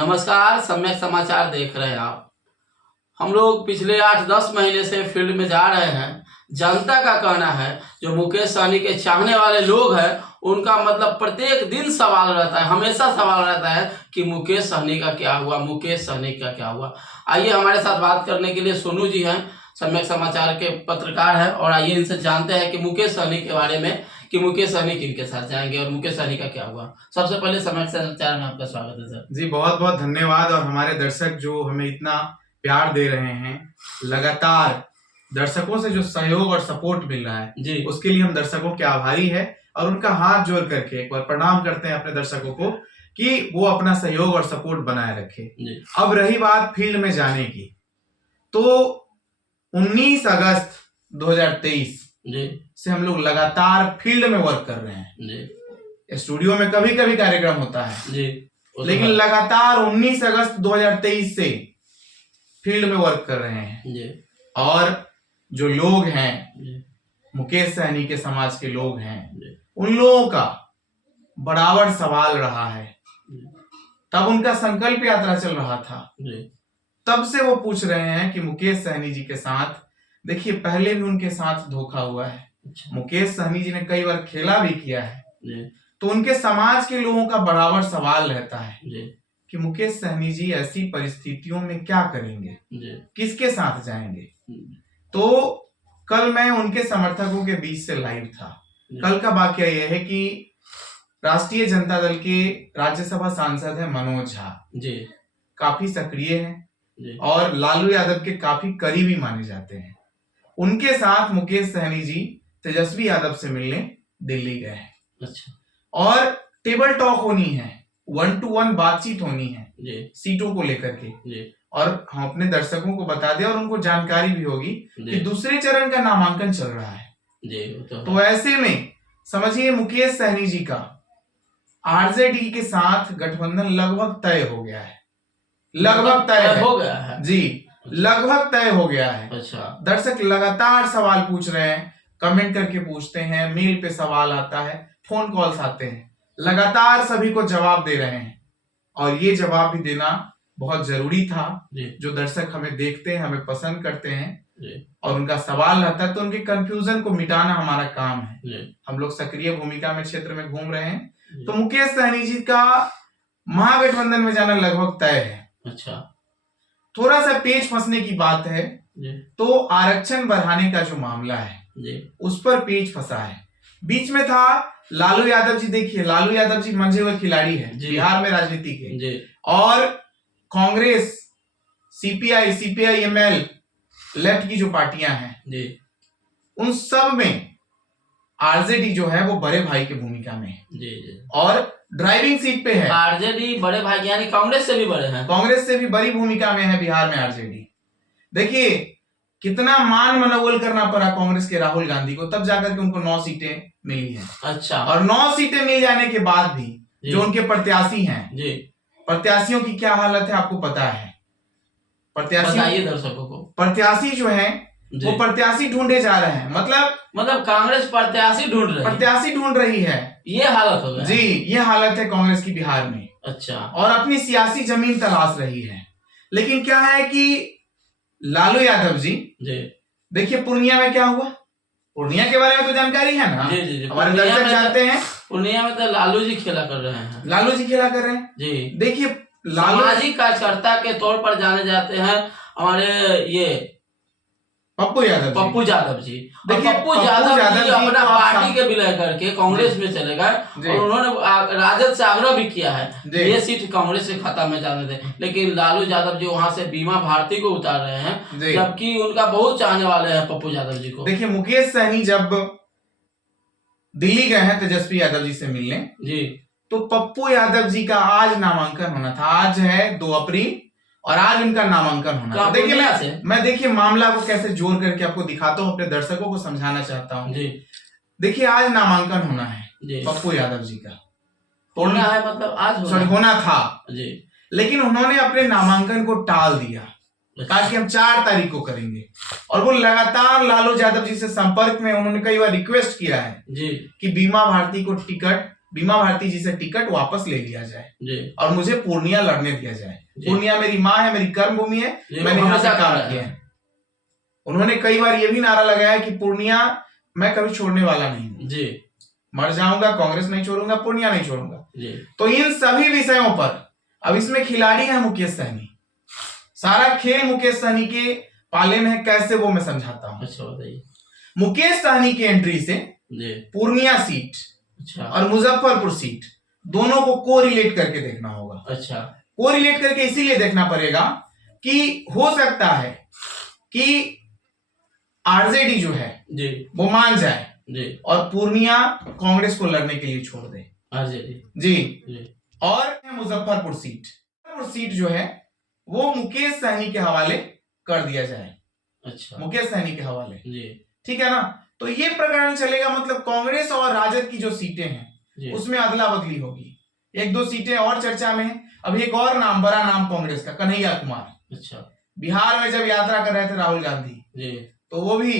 नमस्कार, सम्यक समाचार देख रहे हैं आप। हम लोग पिछले 8-10 महीने से फील्ड में जा रहे हैं। जनता का कहना है, जो मुकेश सहनी के चाहने वाले लोग हैं, उनका मतलब प्रत्येक दिन सवाल रहता है, हमेशा सवाल रहता है कि मुकेश सहनी का क्या हुआ, मुकेश सहनी का क्या हुआ। आइए हमारे साथ बात करने के लिए सोनू जी हैं, सम्यक समाचार के पत्रकार हैं, और आइए इनसे जानते हैं कि मुकेश सहनी के बारे में, कि मुकेश सहनी किनके साथ जाएंगे और मुकेश सहनी का क्या हुआ। सबसे पहले सम्यक समाचार में आपका स्वागत है सर। जी बहुत बहुत धन्यवाद। और हमारे दर्शक जो हमें इतना प्यार दे रहे हैं, लगातार दर्शकों से जो सहयोग और सपोर्ट मिल रहा है जी, उसके लिए हम दर्शकों के आभारी है और उनका हाथ जोड़ करके एक बार प्रणाम करते हैं अपने दर्शकों को कि वो अपना सहयोग और सपोर्ट बनाए रखे। अब रही बात फील्ड में जाने की, तो 19 अगस्त 2023 से हम लोग लगातार फील्ड में वर्क कर रहे हैं। स्टूडियो में कभी कभी कार्यक्रम होता है जी, लेकिन लगातार 19 अगस्त 2023 से फील्ड में वर्क कर रहे हैं जी, और जो लोग हैं, जी, मुकेश सहनी के समाज के लोग हैं, जी, उन लोगों का बराबर सवाल रहा है। जी, तब उनका संकल्प यात्रा चल रहा था, जी, तब से वो पूछ रहे हैं कि मुकेश सहनी जी के साथ, देखिए पहले भी उनके साथ धोखा हुआ है। अच्छा, मुकेश सहनी जी ने कई बार खेला भी किया है, जी, तो उनके समाज के लोगों का बराबर सवाल रहता है जी, कि मुकेश सहनी जी ऐसी परिस्थितियों में क्या करेंगे, जी, किसके साथ जाएंगे। जी, तो कल मैं उनके समर्थकों के बीच से लाइव था। कल का वाकया यह है कि राष्ट्रीय जनता दल के राज्यसभा सांसद है मनोज झा, जी, काफी सक्रिय हैं जी, और लालू यादव के काफी करीबी माने जाते हैं। उनके साथ मुकेश सहनी जी तेजस्वी यादव से मिलने दिल्ली गए हैं। अच्छा, और टेबल टॉक होनी है, 1-to-1 बातचीत होनी है जी, सीटों को लेकर के। जी, और हम अपने दर्शकों को बता दें और उनको जानकारी भी होगी जी, कि दूसरे चरण का नामांकन चल रहा है। जी, तो ऐसे में समझिए मुकेश सहनी जी का आरजेडी के साथ गठबंधन लगभग तय हो गया है। लगभग तय हो गया है जी, लगभग तय हो गया है। अच्छा, दर्शक लगातार सवाल पूछ रहे हैं, कमेंट करके पूछते हैं, मेल पे सवाल आता है, फोन कॉल्स आते हैं, लगातार सभी को जवाब दे रहे हैं और ये जवाब भी देना बहुत जरूरी था। जो दर्शक हमें देखते हैं, हमें पसंद करते हैं और उनका सवाल रहता है, तो उनके कंफ्यूजन को मिटाना हमारा काम है। हम लोग सक्रिय भूमिका में क्षेत्र में घूम रहे हैं। तो मुकेश सहनी जी का महागठबंधन में जाना लगभग तय है। अच्छा, थोड़ा सा पेच फंसने की बात है, तो आरक्षण बढ़ाने का जो मामला है उस पर पेच फंसा है। बीच में था लालू यादव जी। देखिए लालू यादव जी मंझे हुए खिलाड़ी हैं बिहार में राजनीति के, और कांग्रेस, सीपीआई, सीपीआई-एमएल, लेफ्ट की जो पार्टियां हैं, उन सब में आरजेडी जो है वो बड़े भाई की भूमिका में है और ड्राइविंग सीट पे है। आरजेडी बड़े भाई यानी कांग्रेस से भी बड़े हैं, कांग्रेस से भी बड़ी भूमिका में है बिहार में आरजेडी। देखिए कितना मान मनोबल करना पड़ा कांग्रेस के राहुल गांधी को, तब जाकर के उनको 9 सीटें मिली हैं। अच्छा, और 9 सीटें मिल जाने के बाद भी जो उनके प्रत्याशी हैं, प्रत्याशियों की क्या हालत है आपको पता है। बताइए दर्शकों को। प्रत्याशी जो है वो प्रत्याशी ढूंढे जा रहे हैं, मतलब कांग्रेस प्रत्याशी ढूंढ रही है, ये हालत हो गया जी। ये हालत है कांग्रेस की बिहार में। अच्छा, और अपनी सियासी जमीन तलाश रही है। लेकिन क्या है कि लालू यादव जी, देखिए पूर्णिया में क्या हुआ, पूर्णिया के बारे में तो जानकारी है ना, हमारे दर्शक जानते हैं। पूर्णिया में तो लालू जी खेला कर रहे हैं, लालू जी खेला कर रहे हैं जी। देखिए सामाजिक कार्यकर्ता के तौर पर जाने जाते हैं हमारे ये पप्पू यादव जी। देखिए पप्पू यादव जी अपना पार्टी के विलय करके कांग्रेस में चले गए और उन्होंने राजद से आग्रह भी किया है ये सीट कांग्रेस के खाता में जाने दे, लेकिन लालू यादव जी वहां से बीमा भारती को उतार रहे हैं, जबकि उनका बहुत चाहने वाले हैं पप्पू यादव जी को। देखिए मुकेश सहनी जब दिल्ली गए हैं तेजस्वी यादव जी से मिलने, तो पप्पू यादव जी का आज नामांकन होना था। आज है 2 अप्रैल और आज उनका नामांकन होना था। देखिए मैं देखिए मामला को कैसे जोड़ करके आपको दिखाता हूँ, अपने दर्शकों को समझाना चाहता हूँ। देखिए आज नामांकन होना है पप्पू यादव जी का, होना है मतलब आज होना था जी। लेकिन उन्होंने अपने नामांकन को टाल दिया, कहा कि हम 4 तारीख को करेंगे। और वो लगातार लालू यादव जी से संपर्क में, उन्होंने कई बार रिक्वेस्ट किया है कि बीमा भारती को टिकट बीमा भारती जी से टिकट वापस ले लिया जाए जी और मुझे पूर्णिया लड़ने दिया जाए। जी। पूर्णिया मेरी माँ है, मेरी कर्म भूमि है, ये मैंने यहाँ से हमेशा काम कहा किया है। है। उन्होंने कई बार ये भी नारा लगाया कि पूर्णिया मैं कभी छोड़ने वाला नहीं हूँ, जी मर जाऊंगा कांग्रेस नहीं छोड़ूंगा, पूर्णिया नहीं छोड़ूंगा। जी तो इन सभी विषयों पर अब इसमें खिलाड़ी है मुकेश सहनी, सारा खेल मुकेश सहनी के पाले में है, कैसे वो मैं समझाता हूँ। अच्छा बताइए। मुकेश सहनी की एंट्री से जी पूर्णिया सीट अच्छा और मुजफ्फरपुर सीट दोनों को कोरिलेट करके देखना होगा। अच्छा कोरिलेट करके इसीलिए देखना पड़ेगा कि हो सकता है कि आरजेडी जो है जी वो मान जाए जी और पूर्णिया कांग्रेस को लड़ने के लिए छोड़ दे। आरजेडी जी जी और मुजफ्फरपुर सीट जो है वो मुकेश सहनी के हवाले कर दिया जाए, अच्छा मुकेश सहनी के हवाले, जी ठीक है ना। तो ये प्रकरण चलेगा, मतलब कांग्रेस और राजद की जो सीटें हैं जी उसमें अदला बदली होगी। एक दो सीटें और चर्चा में है। अभी एक और नाम, बड़ा नाम कांग्रेस का, कन्हैया कुमार, अच्छा बिहार में जब यात्रा कर रहे थे राहुल गांधी जी तो वो भी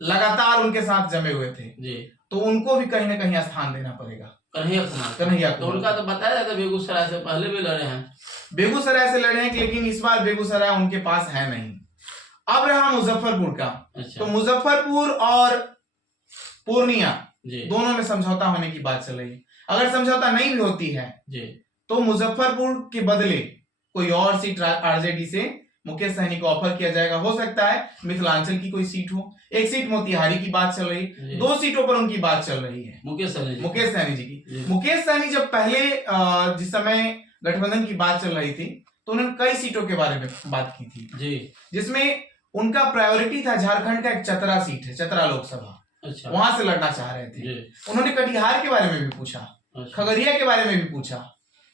लगातार उनके साथ जमे हुए थे, जी तो उनको भी कहीं ना कहीं स्थान देना पड़ेगा। कन्हैया तो कुमार उनका तो बताया जाता है बेगूसराय से पहले भी लड़े हैं। बेगूसराय से लड़े हैं, लेकिन इस बार बेगूसराय उनके पास है नहीं। अब रहा मुजफ्फरपुर का, अच्छा तो मुजफ्फरपुर और पूर्णिया जी दोनों में समझौता होने की बात चल रही है। अगर समझौता नहीं भी होती है जी तो मुजफ्फरपुर के बदले कोई और सीट आरजेडी से मुकेश सहनी को ऑफर किया जाएगा। हो सकता है मिथिलांचल की कोई सीट हो, एक सीट मोतिहारी की बात चल रही है, जी। 2 सीटों पर उनकी बात चल रही है मुकेश सहनी जी की। जी। मुकेश सहनी जब पहले जिस समय गठबंधन की बात चल रही थी तो उन्होंने कई सीटों के बारे में बात की थी जी जिसमें उनका प्रायोरिटी था झारखंड का एक चतरा सीट है, चतरा लोकसभा, अच्छा वहां से लड़ना चाह रहे थे। जी उन्होंने कटिहार के बारे में भी पूछा, अच्छा खगड़िया के बारे में भी पूछा,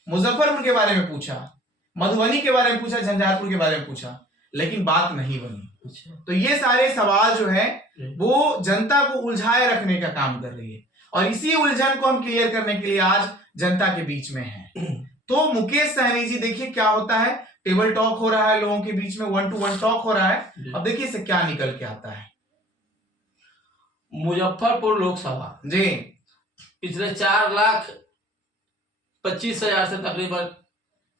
मुजफ्फरपुर के बारे में पूछा, मधुबनी के बारे में पूछा, झंझारपुर के बारे में पूछा, लेकिन बात नहीं बनी। अच्छा तो ये सारे सवाल जो है जी। वो जनता को उलझाए रखने का काम कर रही है और इसी उलझन को हम क्लियर करने के लिए आज जनता के बीच में है। तो मुकेश सहनी जी, देखिए क्या होता है, टेबल टॉक हो रहा है लोगों के बीच में, 1-to-1 टॉक हो रहा है। जी। अब देखिए इससे क्या निकल के आता है। मुजफ्फरपुर लोकसभा जी पिछले 4,25,000 से तकरीबन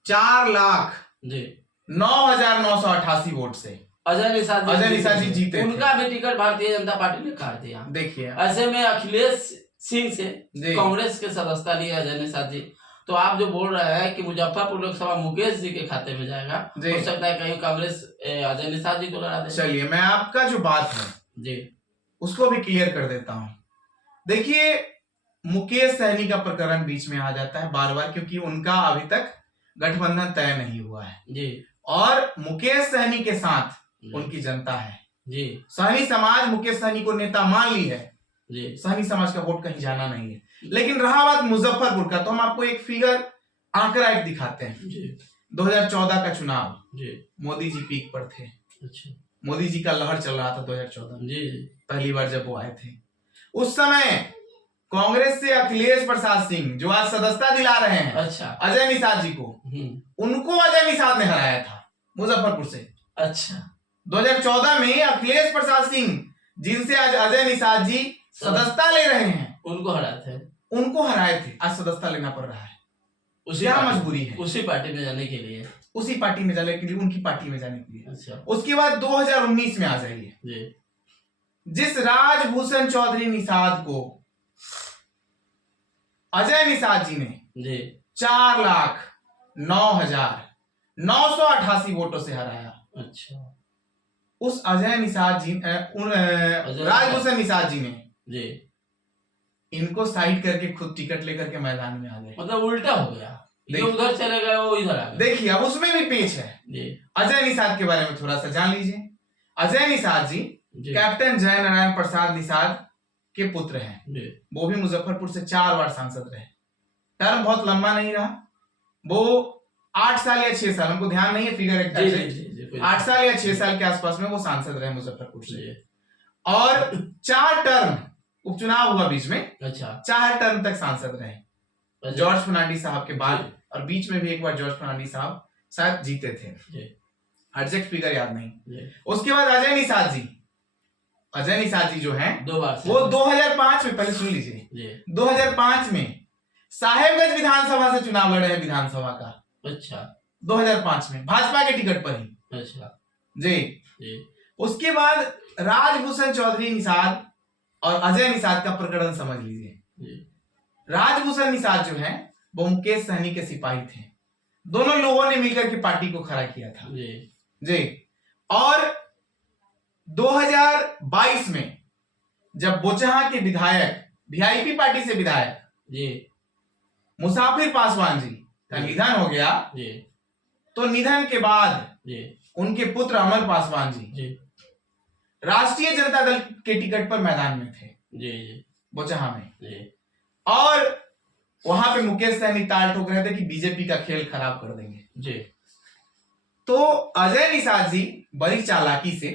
4,09,988 वोट से अजय निषाद जी जीते थे। उनका भी टिकट भारतीय जनता पार्टी ने काट दिया। देखिए ऐसे में अखिलेश सिंह से जी। कांग्रेस के सदस्यता लिया अजय निषाद जी। तो आप जो बोल रहे हैं कि मुजफ्फरपुर लोकसभा मुकेश जी के खाते में जाएगा, जी। हो सकता है कहीं कांग्रेस अजय निषाद जी को लड़ा दे। चलिए मैं आपका जो बात है जी उसको भी क्लियर कर देता हूं। देखिए मुकेश सहनी का प्रकरण बीच में आ जाता है बार बार, क्योंकि उनका अभी तक गठबंधन तय नहीं हुआ है जी और मुकेश सहनी के साथ जी। उनकी जनता है। जी सहनी समाज मुकेश सहनी को नेता मान ली है, जी सहनी समाज का वोट कहीं जाना नहीं है। लेकिन रहा बात मुजफ्फरपुर का, तो हम आपको एक फिगर, आंकड़ा एक दिखाते हैं। जी 2014 का चुनाव, जी मोदी जी पीक पर थे, अच्छा मोदी जी का लहर चल रहा था 2014 में, जी पहली बार जब वो आए थे। उस समय कांग्रेस से अखिलेश प्रसाद सिंह जो आज सदस्यता दिला रहे हैं अच्छा अजय निषाद जी को, उनको अजय निषाद ने हराया था मुजफ्फरपुर से। अच्छा 2014 में अखिलेश प्रसाद सिंह, जिनसे आज अजय निषाद जी सदस्यता ले रहे हैं, उनको हराते हैं, उनको हराए थे। आज सदस्यता लेना पड़ रहा है। उसी क्या पार्टी- मजबूरी है? उसी पार्टी में जाने के लिए। उसी पार्टी में जाने के लिए, उनकी पार्टी में जाने के लिए। अच्छा उसके बाद 2019 में आ जाइए, जी जिस राजभूषण चौधरी निषाद को अजय निषाद जी ने जी 4,09,988 वोटों से हराया। अच्छा उस अजय निषाद जी राजभूषण निषाद जी ने जी इनको साइड करके खुद टिकट लेकर के मैदान में आ गए। मतलब उल्टा हो गया, ये देखिए। उधर चले गए, वो इधर आ गए। देखिए अब उसमें भी पेच है। जी अजय निषाद के बारे में थोड़ा सा जान लीजिए। अजय निषाद जी जी कैप्टन जय नारायण प्रसाद निषाद के पुत्र हैं। जी वो भी मुजफ्फरपुर से 4 बार सांसद रहे। टर्म बहुत लंबा नहीं रहा, वो 8 साल या 6 साल, हमको ध्यान नहीं है फिगर जी जी जी जी 8 साल या 6 साल के आसपास में वो सांसद रहे मुजफ्फरपुर से। जी और 4 टर्म, उपचुनाव हुआ बीच में, अच्छा 4 टर्म तक सांसद रहे अच्छा, जॉर्ज फर्नांडिस साहब के बाद। जी। और बीच में भी एक बार जॉर्ज फर्नांडिस साहब शायद जीते थे, जी एग्जैक्ट फिगर याद नहीं। जी उसके बाद अजय निषाद जी जो हैं 2 बार से। वो 2005 में, पहले सुन लीजिए, जी 2005 में साहेबगंज विधानसभा से चुनाव लड़े हैं विधानसभा का। अच्छा 2005 में भाजपा के टिकट पर ही। अच्छा जी। उसके बाद राजभूषण चौधरी निषाद और अजय निषाद का प्रकरण समझ लीजिए। राजभूषण निषाद जो है वो मुकेश सहनी के सिपाही थे। दोनों लोगों ने मिलकर के पार्टी को खड़ा किया था। जी। और 2022 में जब बोचहा के विधायक, वीआईपी पार्टी से विधायक मुसाफिर पासवान जी का निधन हो गया, तो निधन के बाद उनके पुत्र अमर पासवान जी राष्ट्रीय जनता दल के टिकट पर मैदान में थे बोचहा में। और वहां पे मुकेश सहनी ताल ठोक रहे थे कि बीजेपी का खेल खराब कर देंगे। तो अजय निषाद जी बड़ी चालाकी से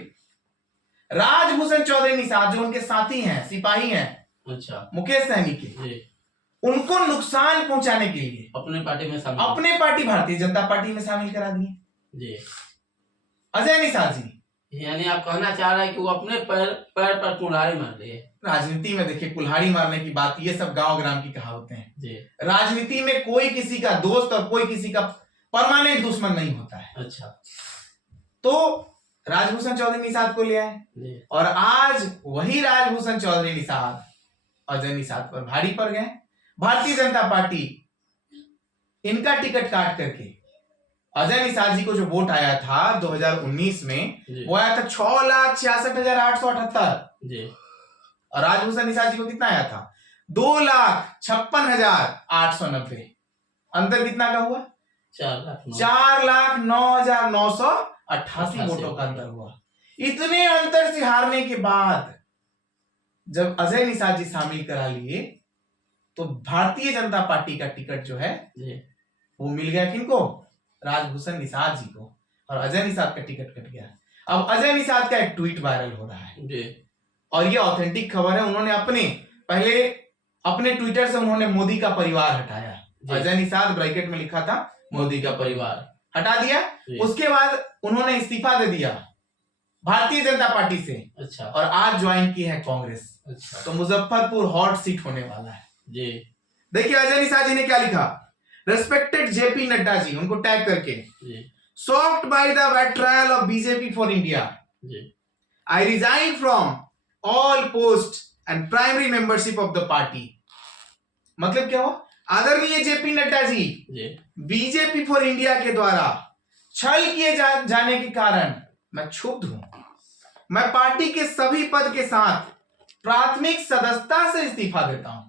राजभूषण चौधरी निषाद जो उनके साथी हैं, सिपाही हैं, अच्छा, मुकेश सहनी के, उनको नुकसान पहुंचाने के लिए अपने पार्टी भारतीय जनता पार्टी में शामिल करा दिए अजय निषाद जी। यानी आप कहना चाह रहे हैं कि वो अपने पैर पर कुल्हाड़ी मार लिए। राजनीति में देखिए कुल्हाड़ी मारने की बात, ये सब गांव ग्राम की कहावतें हैं। राजनीति में कोई किसी का दोस्त और कोई किसी का परमानेंट दुश्मन नहीं होता है। अच्छा। तो राजभूषण चौधरी निषाद को ले आए और आज वही राजभूषण चौधरी निषाद अजय निषाद पर भारी पड़ गए। भारतीय जनता पार्टी इनका टिकट काट करके अजय निषाद जी को जो वोट आया था 2019 में, वो आया था 6,66,878 और राजभूषण निषाद जी को कितना आया था? 2,56,890। अंतर कितना का हुआ? 4,09,988 वोटों का अंतर हुआ। इतने अंतर से हारने के बाद जब अजय निषाद जी शामिल करा लिए तो भारतीय जनता पार्टी का टिकट जो है वो मिल गया किनको? राजभूषण निषाद जी को, और अजय निषाद का टिकट कट गया। अब अजय निषाद का एक ट्वीट वायरल हो रहा है और ये ऑथेंटिक खबर है। उन्होंने अपने ट्विटर से उन्होंने मोदी का परिवार हटाया। अजय निषाद ब्रैकेट में लिखा था मोदी का परिवार, हटा दिया। उसके बाद उन्होंने इस्तीफा दे दिया भारतीय जनता पार्टी से। अच्छा। और आज ज्वाइन की है कांग्रेस। अच्छा। तो मुजफ्फरपुर हॉट सीट होने वाला है जी। देखिए अजय निषाद जी ने क्या लिखा? रेस्पेक्टेड जेपी नड्डा जी, उनको टैग करके, shocked by the betrayal of BJP for India, I resign from all post and primary membership of the party. मतलब क्या हुआ? आदरणीय JP Nadda ji, BJP for India के द्वारा छल किए जाने के कारण मैं क्षुब्ध हूं। मैं पार्टी के सभी पद के साथ प्राथमिक सदस्यता से इस्तीफा देता हूं।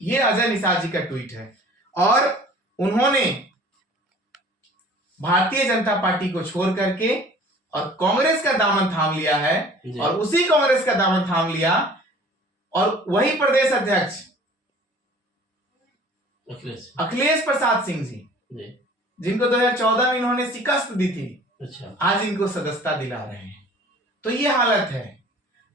ये अजय निषाद जी का ट्वीट है। और उन्होंने भारतीय जनता पार्टी को छोड़ करके और कांग्रेस का दामन थाम लिया है, और उसी कांग्रेस का दामन थाम लिया और वही प्रदेश अध्यक्ष अखिलेश प्रसाद सिंह जी, जिनको 2014 में इन्होंने शिकस्त दी थी, अच्छा, आज इनको सदस्यता दिला रहे हैं। तो ये हालत है।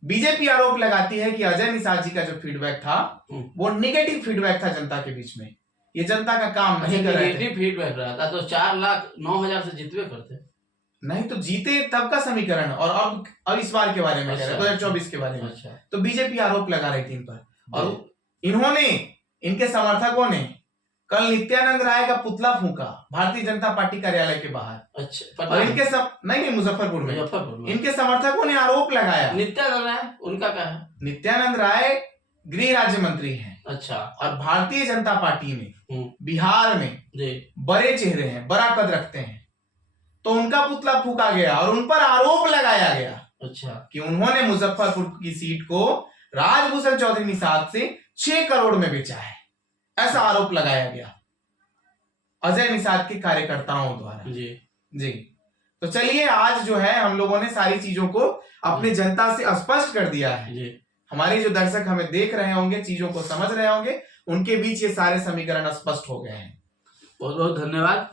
बीजेपी आरोप लगाती है कि अजय निषाद जी का जो फीडबैक था वो नेगेटिव फीडबैक था जनता के बीच में। ये जनता का काम नहीं कर रहे थे। फीडबैक रहा था तो 4,09,000 से जीतवे करते नहीं, तो जीते तब का समीकरण। और अब इस बार के बारे में, 2024 के बारे में। अच्छा। तो बीजेपी आरोप लगा रही थी इन पर, और इन्होंने, इनके समर्थकों ने कल नित्यानंद राय का पुतला फूंका भारतीय जनता पार्टी कार्यालय के बाहर। अच्छा। और इनके नहीं मुजफ्फरपुर में इनके समर्थकों ने आरोप लगाया। नित्यानंद राय उनका क्या है? नित्यानंद राय गृह राज्य मंत्री हैं। अच्छा। और भारतीय जनता पार्टी में बिहार में बड़े चेहरे हैं, बड़ा कद रखते हैं। तो उनका पुतला फूंका गया और उन पर आरोप लगाया गया, अच्छा, कि उन्होंने मुजफ्फरपुर की सीट को राजभूषण चौधरी निषाद से 6 करोड़ में बेचा है। ऐसा आरोप लगाया गया अजय निषाद के कार्यकर्ताओं द्वारा। जी। तो चलिए, आज जो है हम लोगों ने सारी चीजों को अपनी जनता से स्पष्ट कर दिया है। हमारे जो दर्शक हमें देख रहे होंगे, चीजों को समझ रहे होंगे, उनके बीच ये सारे समीकरण स्पष्ट हो गए हैं। बहुत बहुत धन्यवाद।